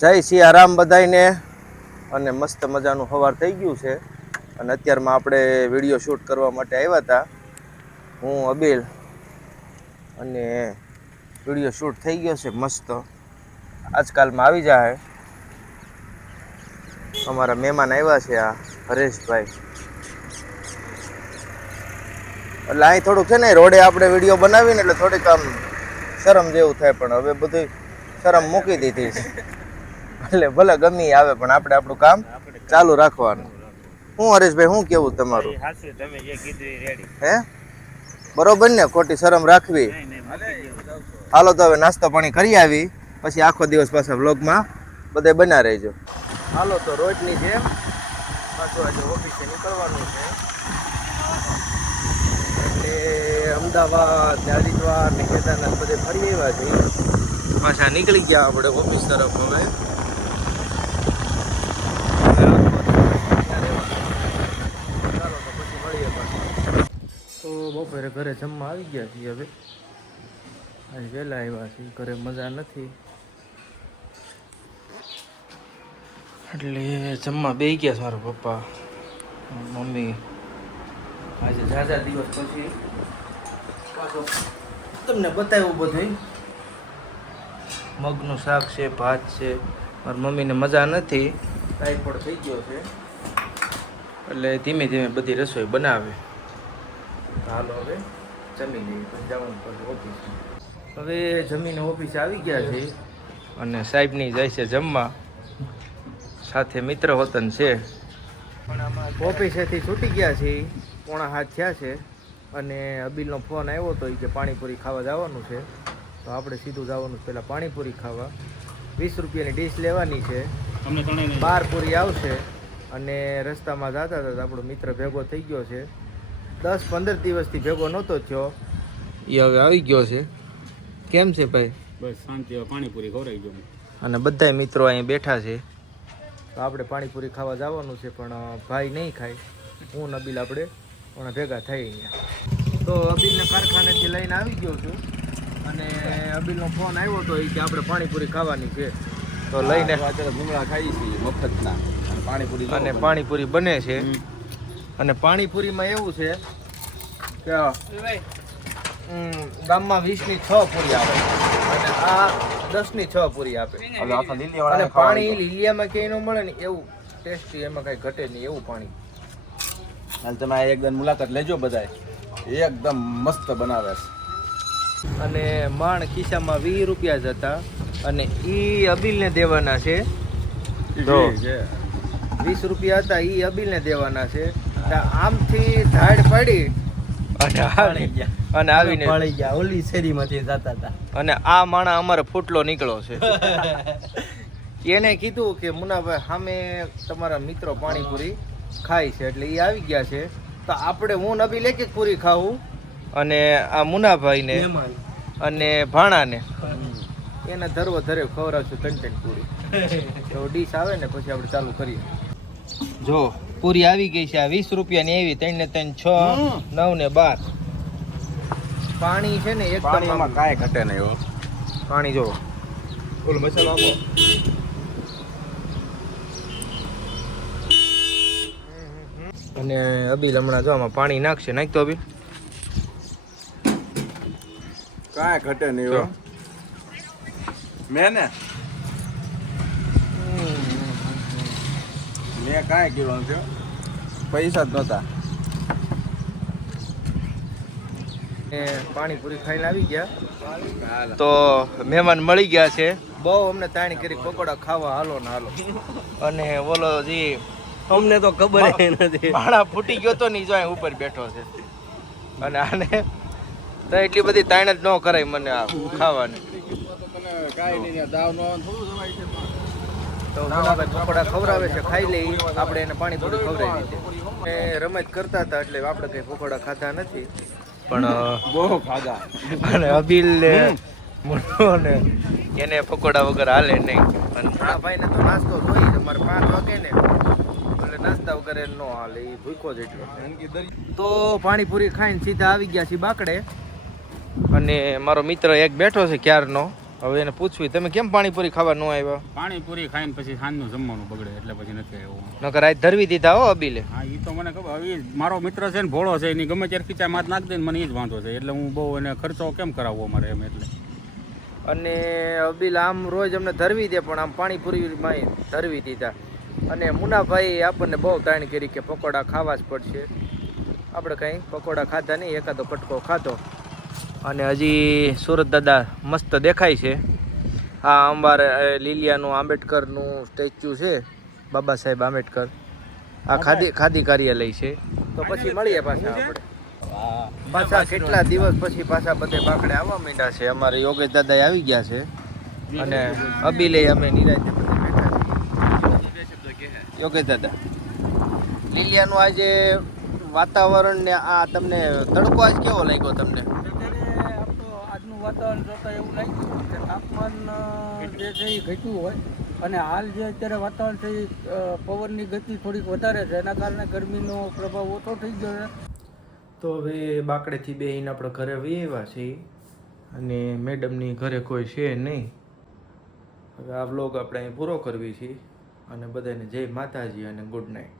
જય સિયારામ બધાઈને અને મસ્ત મજાનું સવાર થઈ ગયું છે અને અત્યારમાં આપણે વિડીયો શૂટ કરવા માટે આવ્યા હતા હું અબીલ અને વિડીયો શૂટ થઈ ગયો છે મસ્ત આજકાલમાં આવી જાય અમારા મહેમાન આવ્યા છે આ હરેશભાઈ એટલે અહીં થોડુંક છે ને રોડે આપણે વિડીયો બનાવીને એટલે થોડીક આમ શરમ જેવું થાય પણ હવે બધું શરમ મૂકી દીધી છે એટલે ભલે ગમી આવે પણ આપણે આપણું કામ ચાલુ રાખવાનું હું હરેશભાઈ શું કેવું તમારું હે બરોબર ને ખોટી શરમ રાખવી હાલો તો હવે નાસ્તો પાણી કરી આવી પછી આખો દિવસ પાછા વ્લોગમાં બધે બના રહેજો હાલો તો રોજની જેમ પાછું આજે ઓફિસે નીકળવાનું છે એટલે અમદાવાદ હરિદ્વાર ને કેદારનાથ બધે ફરી આવ્યા છીએ પાછા નીકળી ગયા આપણે ઓફિસ તરફ હવે તો બપોરે ઘરે જમવા આવી ગયા છીએ હવે આજે વહેલા આવ્યા છીએ ઘરે મજા નથી એટલે જમવા બે ગયા મારા પપ્પા મમ્મી આજે ઝાઝા દિવસ પછી પાછો તમને બતાવ્યું બધું મગનું શાક છે ભાત છે મારી મમ્મીને મજા નથી ટાઈફોઈડ થઈ ગયો છે એટલે ધીમે ધીમે બધી રસોઈ બનાવે હાલો હવે જમી લઈએ પછી જવાનું પછી ઓફિસ હવે જમીને ઓફિસે આવી ગયા છે અને સાહેબની જાય છે જમવા સાથે મિત્ર વતન છે ઓફિસેથી છૂટી ગયા છે 6:30 થયા છે અને અબીલનો ફોન આવ્યો હતો કે પાણીપુરી ખાવા જવાનું છે તો આપણે સીધું જવાનું પહેલાં પાણીપુરી ખાવા 20 રૂપિયાની ડીશ લેવાની છે 12 પૂરી આવશે અને રસ્તામાં જતા હતા આપણો મિત્ર ભેગો થઈ ગયો છે 10-15 દિવસથી ભેગો નહોતો થયો એ હવે આવી ગયો છે કેમ છે ભાઈ બસ શાંતિ પાણીપુરી ખવડાવી ગયો અને બધા મિત્રો અહીંયા બેઠા છે તો આપણે પાણીપુરી ખાવા જવાનું છે પણ ભાઈ નહીં ખાય હું ને અબીલ આપણે પણ ભેગા થઈ અહીંયા તો અબીલને કારખાનેથી લઈને આવી ગયો છું અને અબીલનો ફોન આવ્યો હતો કે આપણે પાણીપુરી ખાવાની છે તો લઈને ભૂંગળા ખાઈ છીએ મફતના અને પાણીપુરી બને છે અને પાણીપુરીમાં એવું છે કે ગામમાં 20ની 6 પૂરી આવે અને આ 10ની 6 પૂરી આપે અને પાણી લીલિયામાં ક્યાંય ન મળે ને એવું ટેસ્ટી એમાં કાંઈ ઘટે નહીં એવું પાણી હાલ તમે એકદમ મુલાકાત લેજો બધાય એકદમ મસ્ત બનાવે છે અને માણ ખિસ્સામાં 20 રૂપિયા જ હતા અને ઈ અબીલને દેવાના છે તો 20 રૂપિયા હતા ઈ અબીલને દેવાના છે આમથી ધાડ પડી અને આવીને પડી ગયા ઓલી શેરીમાંથી જતા હતા અને આ માણા અમારે ફૂટલો નીકળ્યો છે એને કીધું કે મુનાભાઈ સામે તમારા મિત્રો પાણીપુરી ખાય છે એટલે એ આવી ગયા છે તો આપણે હું નબી એક એક પૂરી ખાવું અને આ મુનાભાઈને અને ભાણાને એને ધરવો ધરે ખવડાવશું 3 પૂરી તો ડીશ આવે ને પછી આપણે ચાલુ કરીએ જો પૂરી આવી ગઈ છે આ 20 રૂપિયાની આવી 3 ને 3 6 9 ને 12 પાણી છે ને એકદમ કાંઈ ઘટે નહીં હો પાણી જો ઓલો મસાલો આપો અને અબીલ હમણાં જો આમાં પાણી નાખશે નાખ તો અબીલ કાંઈ ઘટે નહીં હો મેં કાંઈ કીધું નથી પૈસા જ નહોતા પાણીપુરી ખાઈને આવી ગયા તો મહેમાન મળી ગયા છે બહુ અમને તાણી કરી પકોડા ખાવા હાલો ને હાલો અને બોલો જી અમને તો ખબર નથી ભાણા ફૂટી ગયો તો નહીં જો અહીં ઉપર બેઠો છે અને આને તો એટલી બધી તાણ જ ન કરાય મને આ ખાવાની કાંઈ નહીં દાવ નો થોડું જવાય છે તો મુનાભાઈ પકોડા ખવડાવે છે ખાઈ લઈ આપણે એને પાણીપુરી ખવડાવી દીધી રમત કરતા હતા એટલે આપણે કંઈ પકોડા ખાતા નથી પણ બહુ ખાધા અને અબીલ ને મુન્નો ને એને પકોડા વગર હાલે નહીં અને ભાઈને તો નાસ્તો જોઈએ તમારે 5 વાગે ને એટલે નાસ્તા વગર ન હાલે એ ભૂખો જ એટલો તો પાણીપુરી ખાઈને સીધા આવી ગયા છીએ બાકડે અને મારો મિત્ર એક બેઠો છે ક્યારનો હવે એને પૂછવી તમે કેમ પાણીપુરી ખાવા ન આવ્યા? પાણીપુરી ખાઈને પછી સાંજનું જમવાનું બગડે એટલે પછી નથી આવ્યો. નકર આજ ધરવી દીધા હો અબીલે. હા એ તો મને ખબર. હવે મારો મિત્ર છે ને ભોળો છે એની ગમે ત્યારે ખીચા માથ નાખી દે ને મને એ જ વાંધો છે એટલે હું બહુ એને ખર્ચો કેમ કરાવવો મારે એમ એટલે. અને અબીલ આમ રોજ અમને ધરવી દે પણ આમ પાણીપુરીમાં ધરવી દીધા. અને મુનાભાઈ આપણને બહુ તાણ કરી કે પકોડા ખાવા જ પડશે. આપણે કંઈ પકોડા ખાધા નહીં, એકાદો કટકો ખાધો. અને હજી સુરત દાદા મસ્ત દેખાય છે. આ અંબાર લીલિયાનું આંબેડકરનું સ્ટેચ્યુ છે, બાબા સાહેબ આંબેડકર. આ ખાદી કાર્યાલય છે. તો પછી મળીએ પાછા આપણે. પાછા કેટલા દિવસ પછી પાછા બધે બાકડે આવવા માંડ્યા છે. અમારે યોગેશ દાદા આવી ગયા છે અને અબીલે અમે નિરાંતે બધે બેઠા છીએ. યોગેશ દાદા, લીલિયાનું આજે વાતાવરણ ને આ તમને તડકો આજ કેવો લાગ્યો તમને? આજનું વાતાવરણ જોતા એવું લાગ્યું કે તાપમાન જે છે એ ઘટ્યું હોય અને હાલ જે અત્યારે વાતાવરણ છે એ પવનની ગતિ થોડીક વધારે છે, એના કારણે ગરમીનો પ્રભાવ ઓછો થઈ ગયો છે. તો હવે બાકડેથી બેહીને આપણે ઘરે વહી આવ્યા છીએ અને મેડમની ઘરે કોઈ છે નહીં. હવે આ વ્લોગ આપણે અહીં પૂરો કરવી છીએ અને બધાને જય માતાજી અને ગુડ નાઇટ.